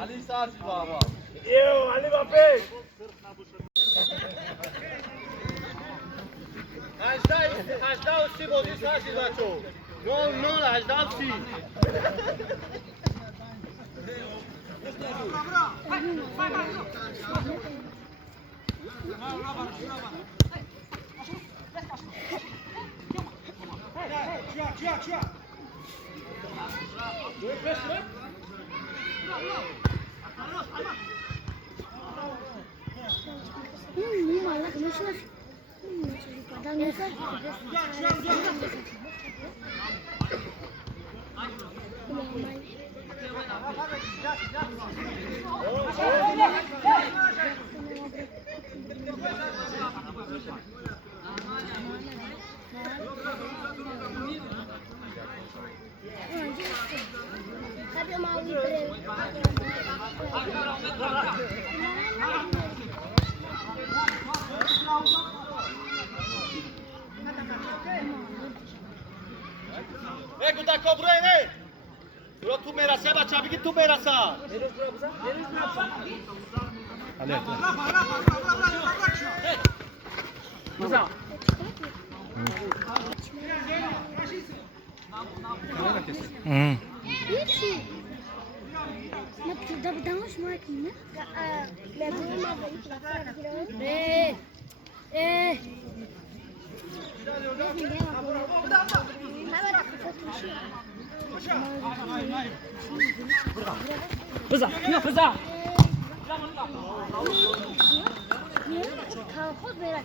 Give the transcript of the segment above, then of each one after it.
Ali Sarsi baba. Eu, Ali Mbappé. هجده و سی بازی سرشید بچه نول هجده و سی بگو دکا برای نه برو تو میرسه بچه بگی تو میرسه ما بدهوش معاك هنا؟ لا بزا يا بزا خذ بالك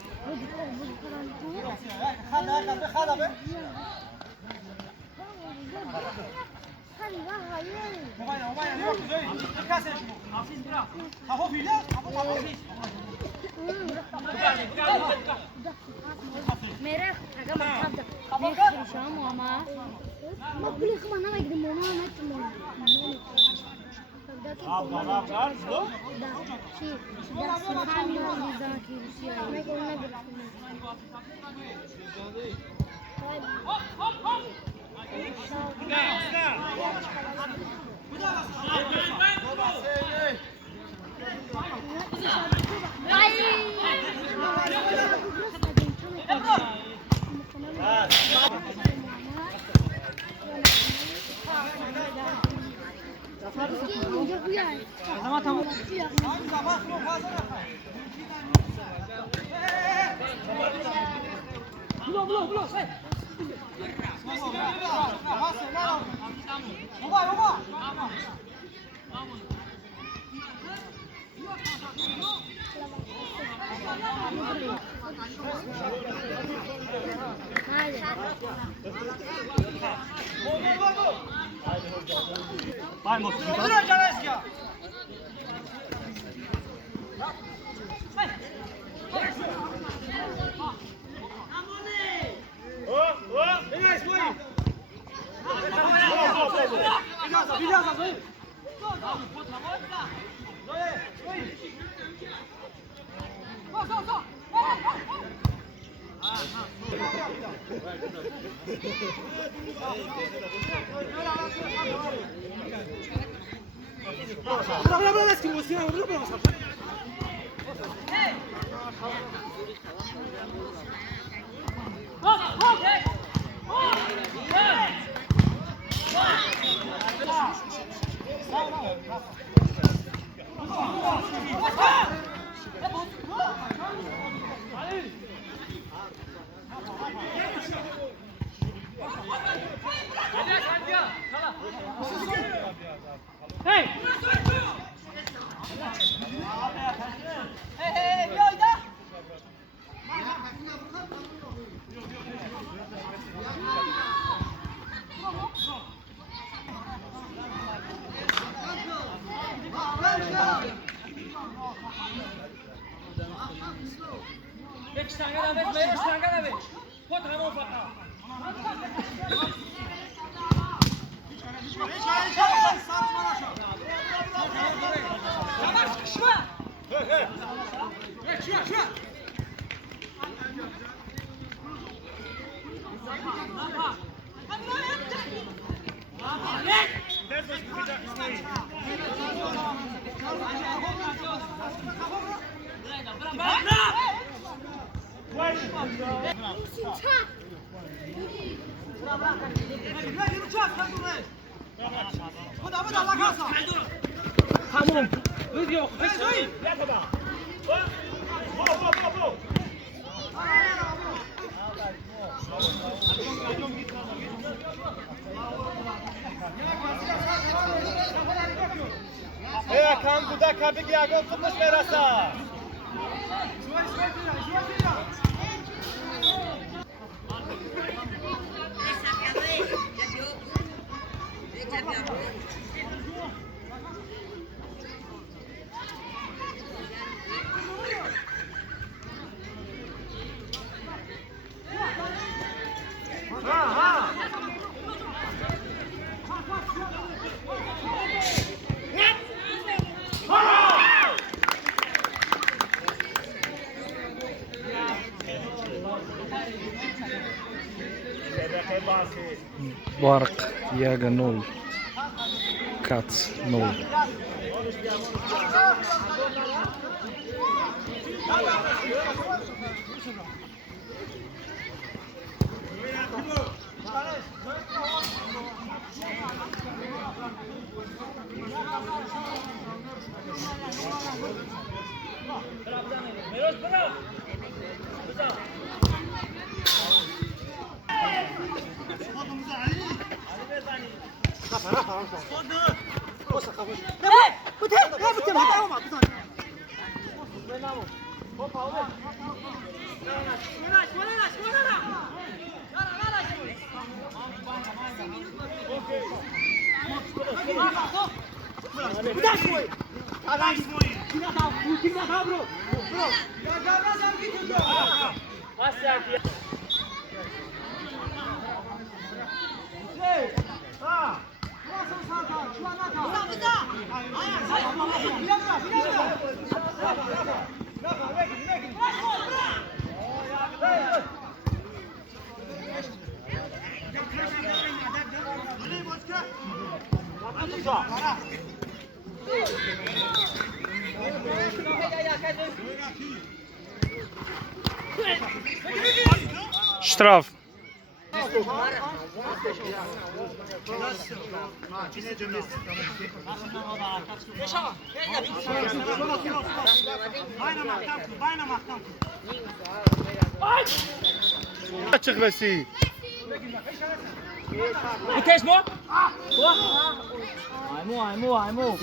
मेरा अगर मतलब देख शाम मामा मقبول كمان انا اقدر ماما ما تمون ده شيء ده سبحان الله ذاكي وشيء ما يقول نقدر Tamam. Video. Yakala. Kan Gudaka Bigiago tutmuş Merasa. Bark Jaga 0, Cats 0. Штраф. Açık Messi. Ateş mi? Aymu.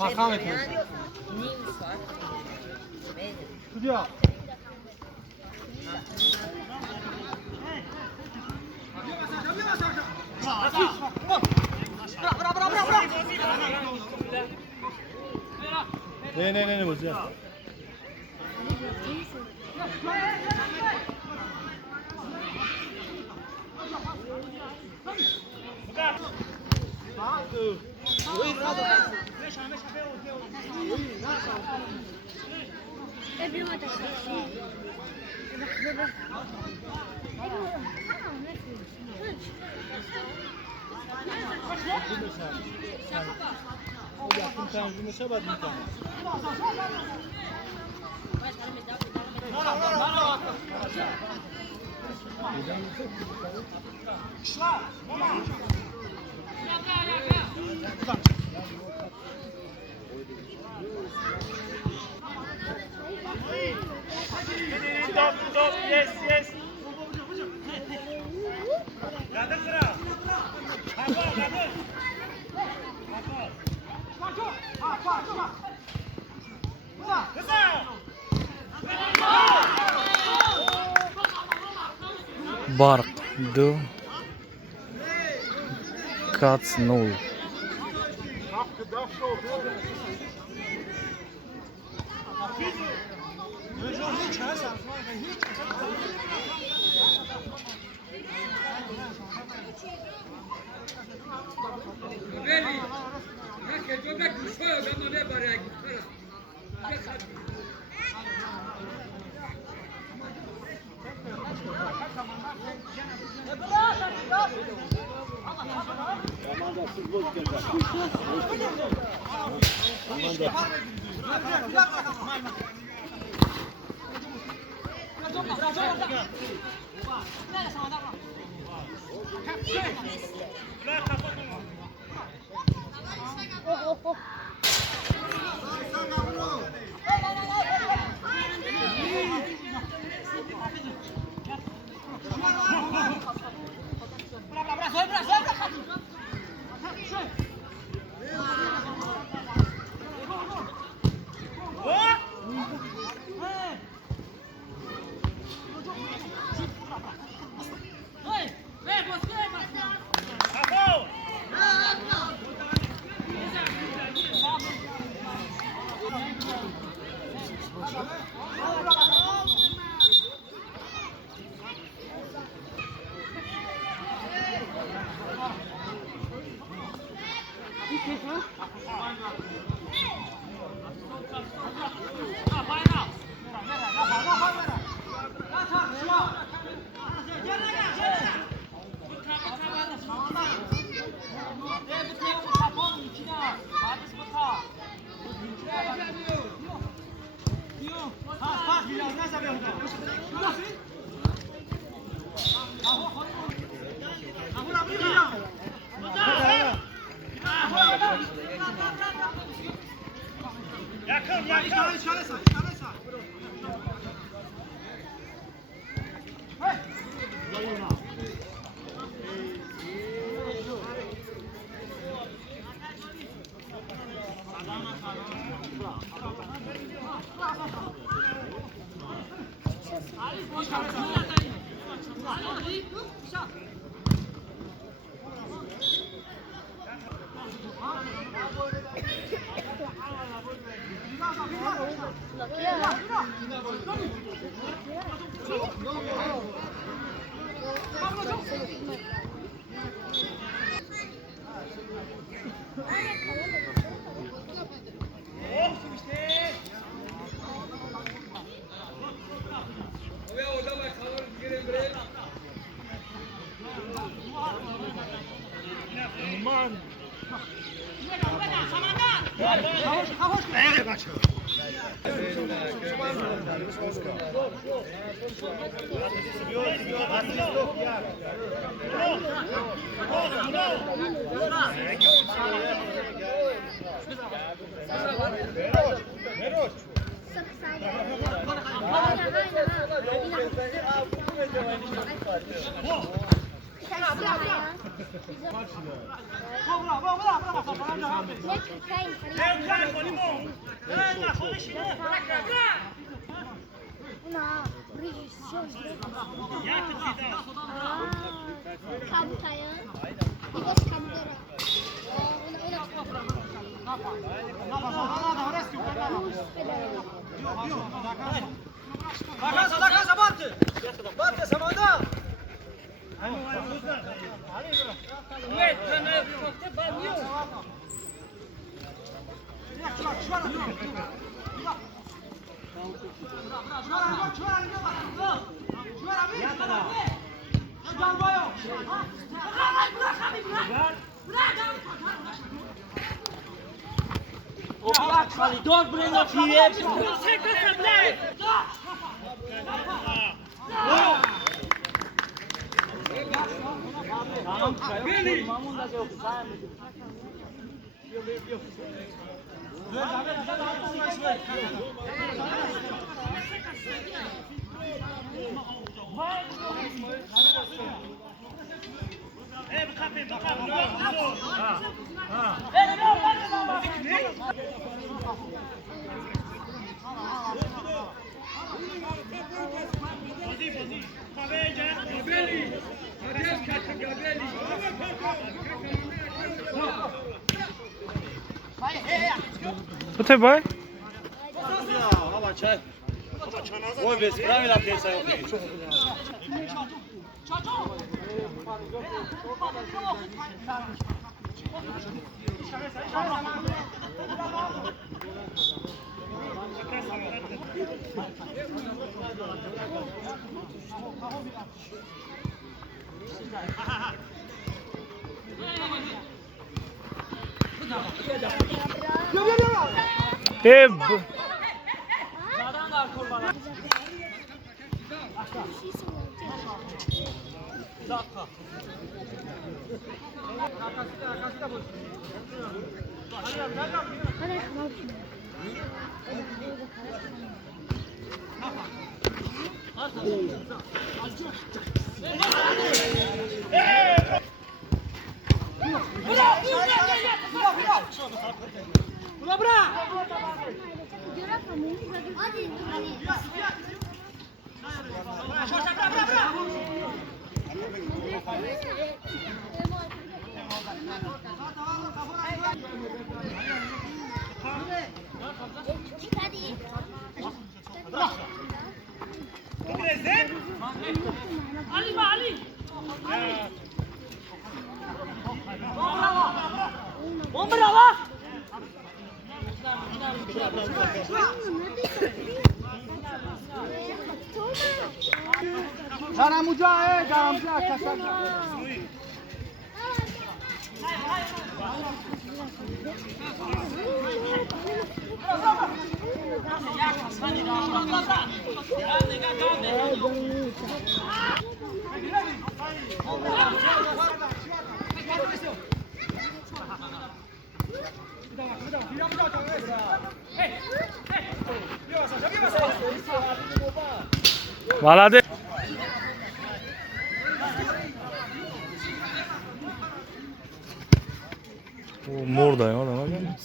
Bakan etmez. Gidiyor. Ne bozuyor? Yakın tercümese bak bir tane. Stop. Yes. Bark 2, Cats 0. Oh, oh, oh. Yakın yakın. Aman. Don't bring up here. Co ty boy? Oj, bez pravila pjesa. Hadi şunu al şunu. Sana mücahit, gamza, kasak. Молодец. Морда je ona, ne?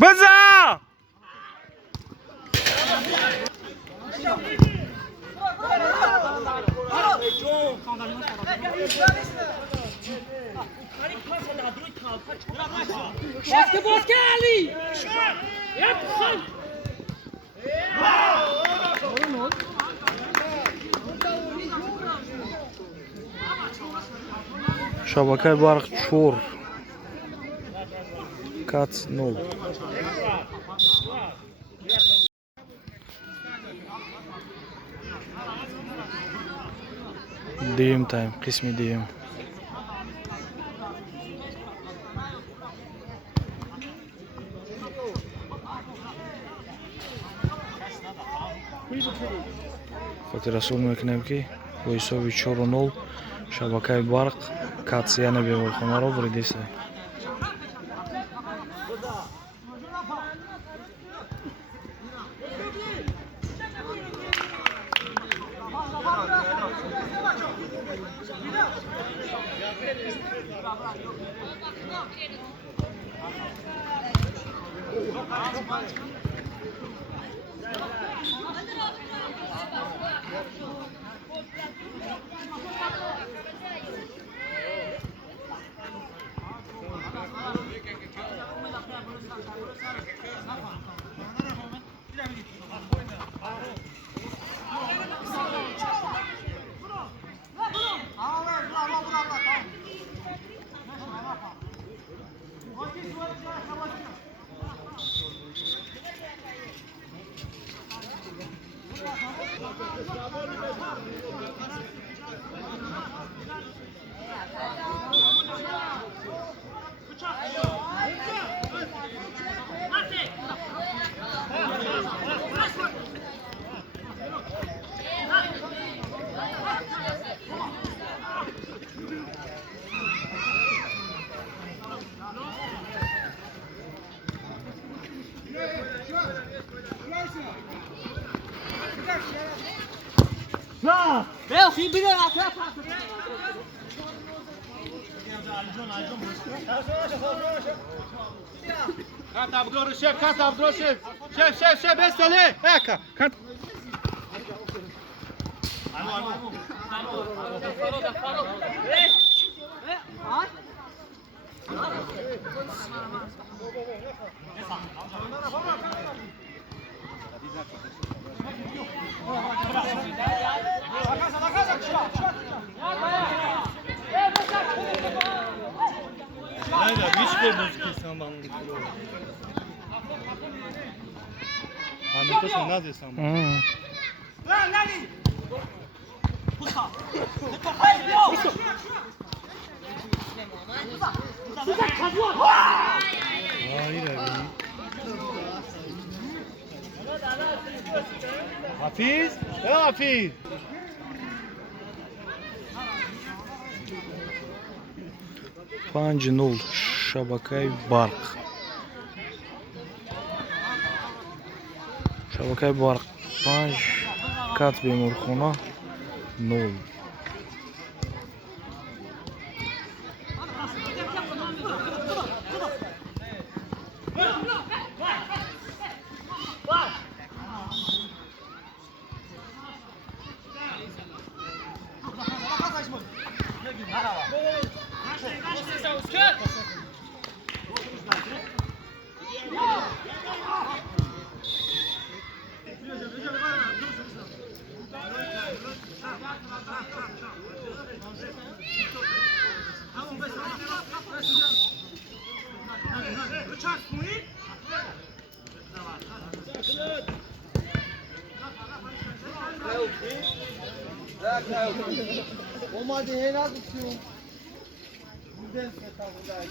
Bıza! Baske Ali! Şabakay Barq Chor. Kaç 0. Deyim time, qismiy deyim. Фотирасул мекунем ки бо ҳисоби 4-0 Шабакаи Барқ Катсияна беморхонаро буридисай. خي بده اطراف Kant abdurru şef, kant abdurru şef. Şef, bestele. Eka. Kant. Nerede? Hiç görmüyoruz ki sen bana. Ahmet Hasan ne diyorsun? Hayır abi. Hafiz? Ya Hafiz. Pancı nol. Şabakay Bark. Şabakay Bark. Panj. Kat Bemurxona. Nol. olmadı helal olsun. Buradan setavda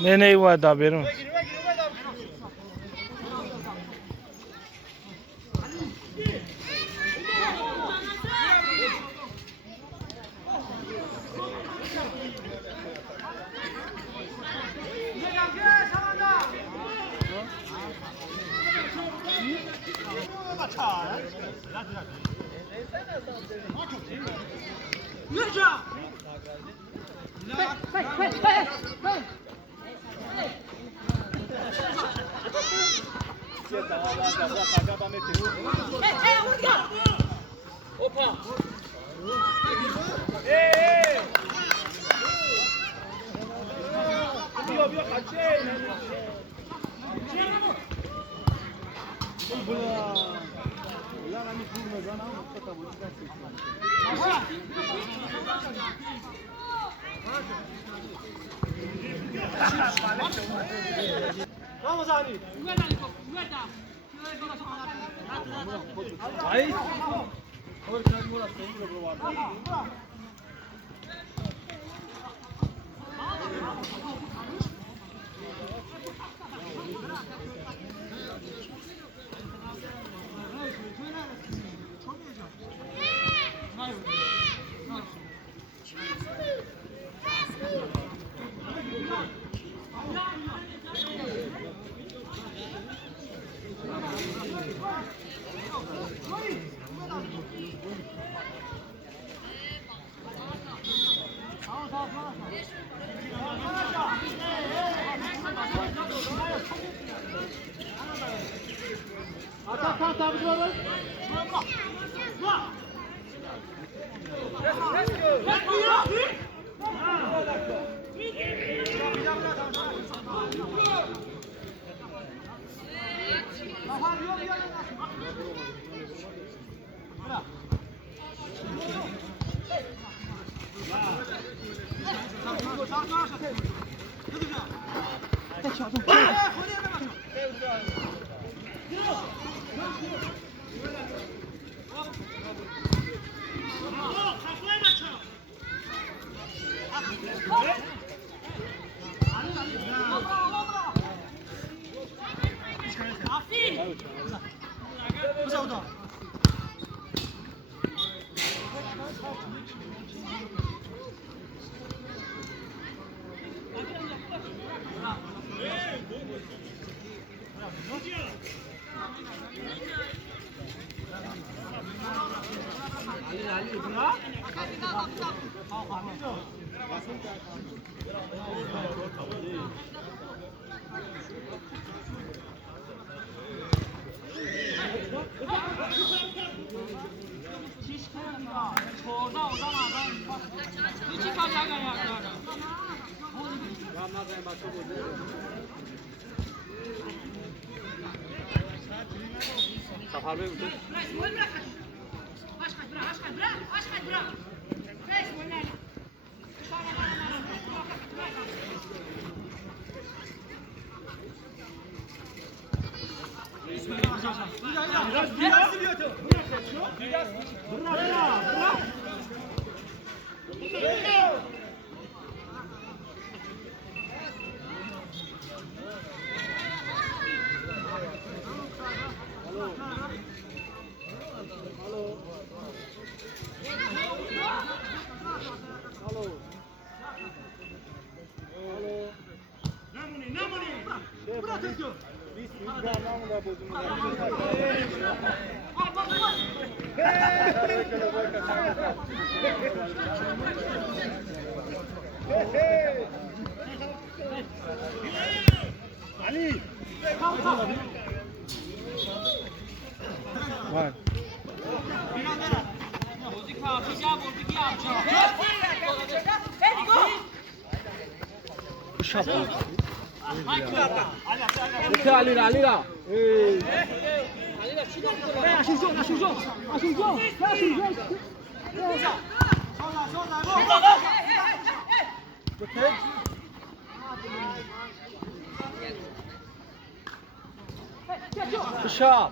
Ne var da benim? Vamos Ali.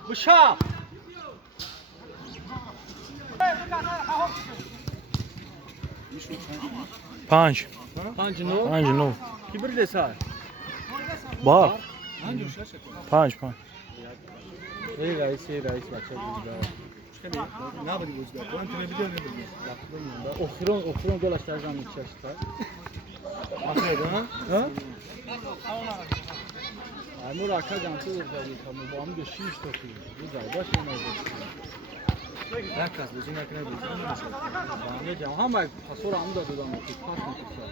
Bışap. 5 Pancino. 5-0 Kibir desar. Bak 5 Ey reis bak. Ne yapayım bu yüzden? Ben televizyon izliyorum. Oxron dolaştıracağım içerisinde. Aferin ha? Amur arka cantı orada tamam. Bu amı geçmiş topuyor. Güzel. Başına ne? Herkes bizim ekine bir. Ne diyeceğim? Ha bak sonra amı da devam ettik. Pas mı tutsa?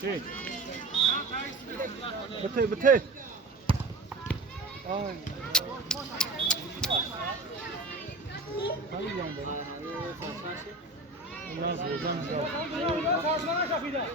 Şey. Bıtı. Ay. Hadi yandı. Nasıl hocam güzel.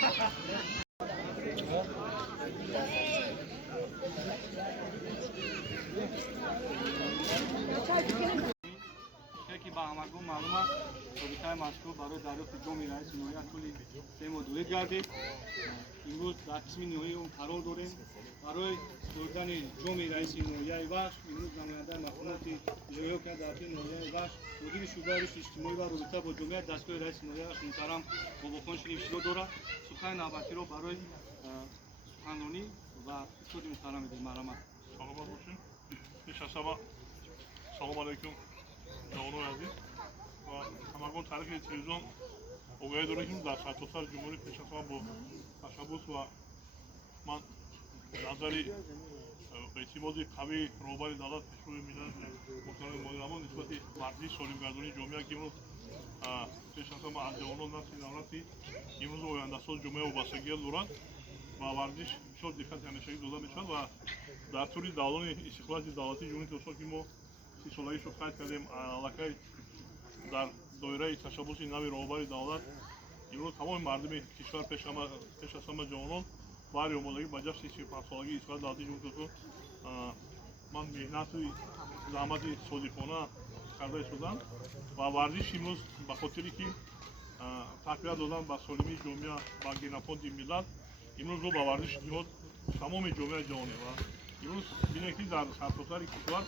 که با همگون معلوم است شرکای مشکوک برای دریافت جام رئیس نهایی طول 3 ماه دوید گردید. امروز در قسم نهایی اون قرار داریم. برای بردن جام رئیس نهایی بخش امروز نماینده مقامات اجرایی که در طول نهایی بخش مدیر شعبه رشد اجتماعی و رابطه با جامعه دستگاه رئیس نهایی بخش محترم باباخان شریف شروع دارد. سخن نوبتی را برای سخنرانی و خود محترم می‌دهیم. مرحمت. سلامت باشین. پیش از همه سلام علیکم جوانان عزیز و همگان طریق تلویزیون آگاهی داریم که در سرتاسر جمهوری پیش از همه با تشبث و من نظری اعتماد قوی رهبر دولت پیشروی ملت محترم مدیرعامل نسبت ورزش سالمگردانی جامعه که امروز پیش از همه از جوانان نسل نوراتی امروز آینده‌ساز جامعه وابستگی دارند و ورزش بسیار دقت همیشگی داده میشود و در طول دوران استقلال دولتی جمهوری اسلامی که ما 30 سالگیش رو قید کردیم علاقه در دایره تشبث نوی رهبر دولت امروز تمام مردم کشور پیش از همه جوانان برای آمادگی به جشن 35 سالگی استقلال دولتی جمهوری اسلامی من مهنت زحمت صادقانه کرده شدم و ورزش امروز به خاطری که تقویت دادن به سالمی جامعه و گناه‌فوند ملت امروز رو با ورزش جهاد تمام جامعه جهانی و امروز بینید که در سرتاسر کشور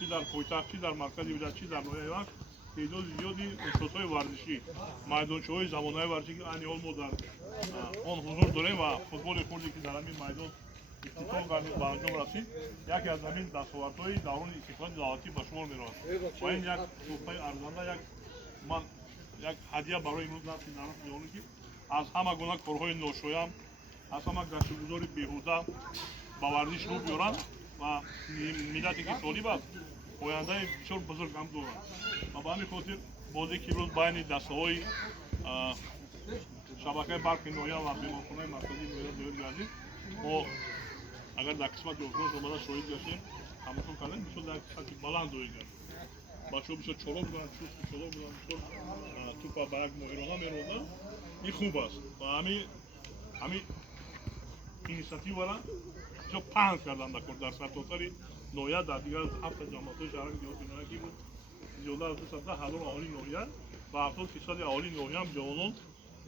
چی در پایتخت چی در مرکز ولایت چی در ناحیه وقت تعداد زیادی نشاط‌های ورزشی میدانچه‌های زمانه‌ای ورزشی که عین حال ما در آن حضور داریم و فوتبال خوردی که در همین میدان افتتاح کردیم به انجام رسید یکی از همین دستاوردهای دوران استقلال دولتی به شمار می‌رود و این یک تحفه ارزنده من یک هدیه برای امروز نسل نوجوانان که از همه گونه کارهای ناشایان از همه گشتگذاری بیهوده با ورزش رو بیارند و ملتی که طالب است آینده بسیار بزرگ هم دارند و به همین خاطر بازی که امروز بین دسته‌های شبکه برق نویا و بیمارخانه مرکزی نویا دایر گردید ما اگر در قسمت افراد آمده شاهد گشتیم همون کردیم بسیار در قسمت بلند دایر گردید بچه‌ها بسیار چالاک بودند چوست چالاک بودند بسیار توپ برگ ماهرانه می‌راندند این خوب است و همین اینیشیاتیو را بسیار پهن کردن در سرتاسر نویا در دیگر 7 جامعه‌های شهرک دیهاتی نویا که بود زیاده از 210,000 اهالی نویا و 70% اهالی نویا هم جوانان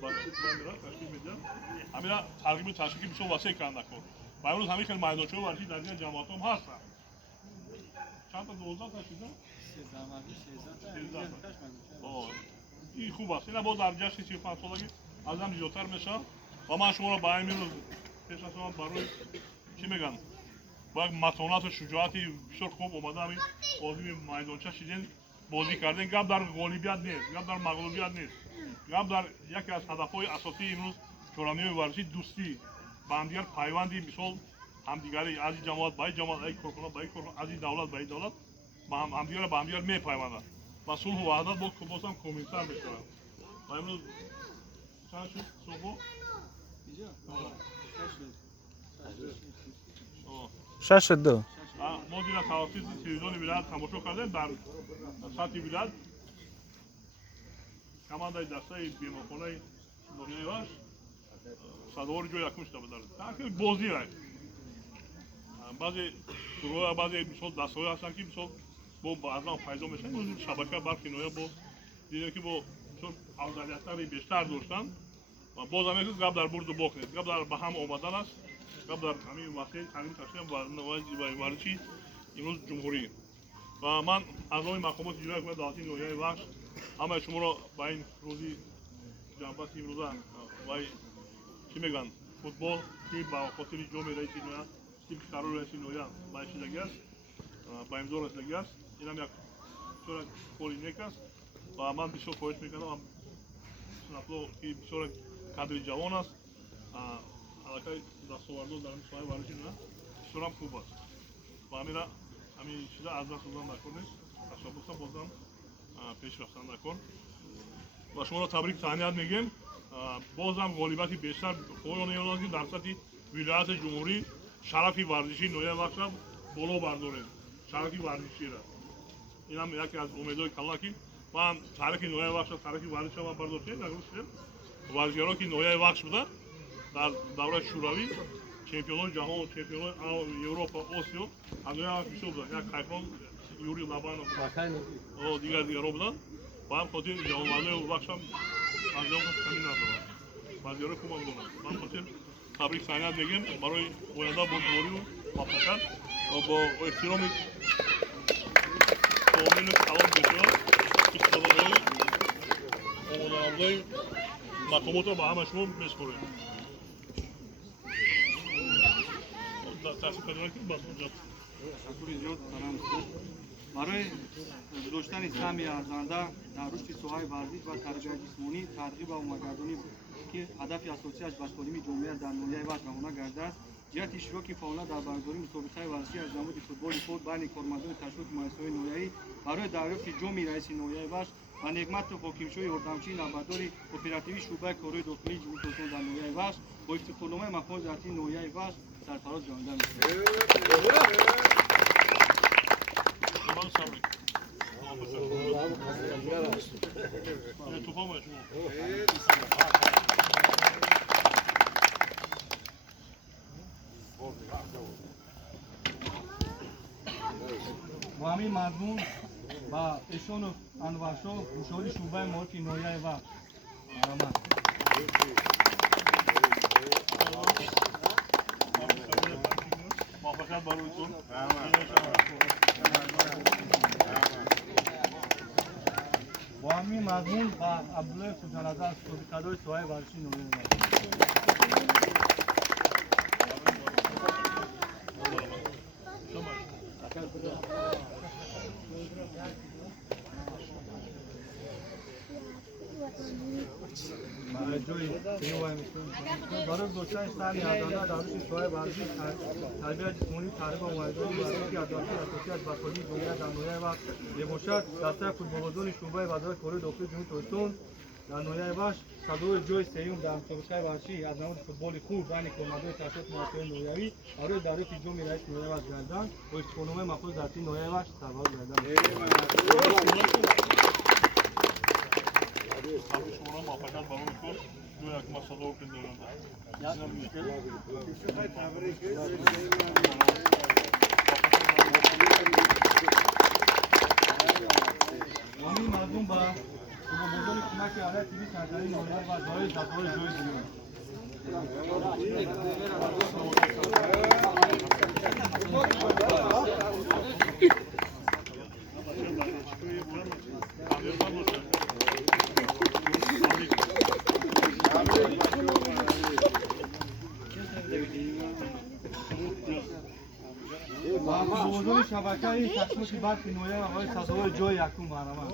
و فوتبال تشکیل میدن همین ترغیب تشکیل بسیار وسیع کردن کار و امروز همین خیلی میدانچه‌های ورزشی در دیگر جامعه‌ها هم هستن چند تا 12 تا شده 13 تا این خوب است اینا باز در جشن 35 سالگی از هم زیادتر میشه و من شما را به این روز پیش از همه برای چی میگن با یک متانت و شجاعتی بسیار خوب اومده همین بازی میدانچه شدین بازی کردن گپ در غالبیت نیست گپ در مغلوبیت نیست گپ در یکی از هدفهای اساسی امروز جورامی ورزشی دوستی با همدیگر پیوندی مثال همدیگری از جماعت به جماعت ای کارکنان به کارکنان از دولت به دولت با همدیگر به همدیگر میپیوندند و صلح و وحدت باز هم کامل‌تر میشود و امروز چند شد صبح شش دو ما دیگر توسط تلویزیون ولایت تماشا کردیم در سطح ولایت کماندای دسته بیمارخانه ناحیه واش صدوار جای یکم شده بود در بازی رای بعضی گروه بعضی مثال دسته‌های هستن که مثال با بعضا پیدا میشن اون شبکه برق نویا با دیدن که با چون افضلیت‌های بیشتر داشتن و باز هم گپ در برد و باخت نیست گپ در به هم آمدن است گپ در همین وقتی تعلیم تشکیل و نوازی ورزشی امروز جمهوری و من از اون مقامات اجرایی کننده دولتی نویای بخش همه شما را با این روزی جنبت امروزه و چی میگن فوتبال که با خاطر جام رئیس نویا تیم قرار رئیس نویا با رسیدگی است با امضا رسیدگی است این هم یک بسیار کاری نیک است و من بسیار خواهش میکنم سنفلو که بسیار کادر جوان است علاقه دستاوردها در این ساحه ورزشی نویا بسیار هم خوب است و همین چیزا از دست دادن نکنید تشبث هم بازم پیش رفتن نکن و شما را تبریک تهنیت میگیم بازم غالبیت بیشتر پایان ایالات که در سطح ولایت جمهوری شرف ورزشی نویا بخش را بالا برداریم شرف ورزشی را این هم یکی از امیدهای کلان که من تاریخ نویا بخش تاریخ ورزش را برداشتیم ورزشگران که نویا بخش بودن дар давраи шӯравӣ чемпионои ҷаҳон, чемпионои Европа, Осиё ҳамаи ҳам кишо буданд. Як Хайхон, Юрий Лабанов, дигарон буданд. Ба ҳам хотир ҷавонмардони бахшам анҷом камин надорад. Баъзиёро кӯмак дорад. Ба ҳам хотир табрик сайнат мегем барои оянда бозборию муваффақият ва бо эҳтироми комилу калом мешавад. истифодаҳои омоданамудани мақомотро ба ҳама шумо меспорем. تشکر زیاد دارم برای داشتن سهمی ارزنده در رشد ساحه ورزش و تربیت جسمانی ترغیب و آمدگردانی که هدف اساسیش باشندگی جامعه در ناحیه وشت نمونه گردیده است جهت اشتراک فعال در برگزاری مسابقه ورزشی از نماد فوتبال خود بین کارمندان تشکیلات مؤسسه‌های ناحیه‌ای برای دریافت جام رئیس ناحیه وشت و نعمت حاکمشوی یاردمچی نبردار اپراتیوی شعبه کارهای داخلی جمهوری اسلامی در ناحیه وشت با افتخارنامه مقام ذاتی ناحیه وشت سرفراز رانده می‌شود. با همین مضمون با ایشان و انوارشا مشاور شعبه معارف ناحیه وشت مرحمت. موفقیت برایتون. با همین مضمون با عبدالله فوزانزار سابقه‌دار ساحه ورزشی ناحیه وشت. برای داشتن سهمی ارزنده در رشد ساحه ورزشی تربیت جسمانی ترغیب و آموزش ورزشی هدفی اساسی از باشندگی جامعه در ناحیه وشت میباشد. دسته فوتبالبازان شعبه وزارت کارهای داخلی جمهوری اسلامی در ناحیه وشت صدور جای سوم در مسابقه ورزشی از نماد فوتبال خوب بین کارمندان تشکیلات مؤسسه‌های ناحیه‌ای برای دریافت جام رئیس ناحیه وشت گردیدند با افتخارنامه مقام ذاتی ناحیه وشت سرفراز گردیدند. شما موفقیت برایتون. دو یک مسابقه پندارم. همین مردم با بزرگ کمک علیه تیمی سرکاری ناحیه و برای صدور جای سوم. با بزرگ شبکه تقسیمات برق ناحیه و آقای صدور جای یکم مرحمت.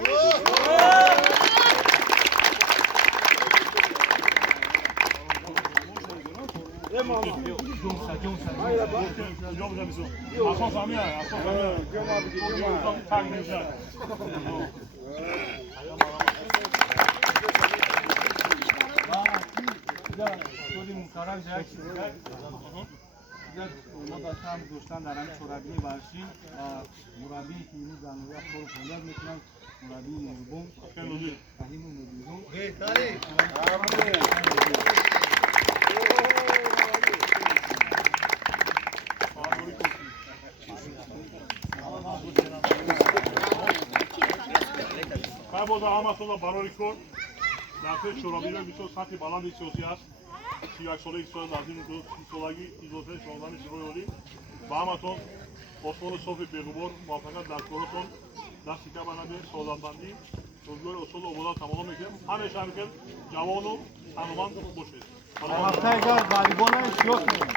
ما داشته هم دوستان در همین شورابی ورزشی مربی تیمی در نوع خور فعالیت میکنند مربی نیروبون فهیم مدیرون خیلی بوده همه سوزا براری کن در شورابی رو بسیار سطح بلند سیاسی است 31 ساله ایستاد از این سالگی اضافه شاندن شروع اولی با همتون آسمان صاف بی‌غبار موفقیت در کارتون دست کم نده سازندبندی روزگار اصول عبادت تمام میکنم همیشه هم که جوان و تنومند باشید. هفته اگر والیبال شروع کنیم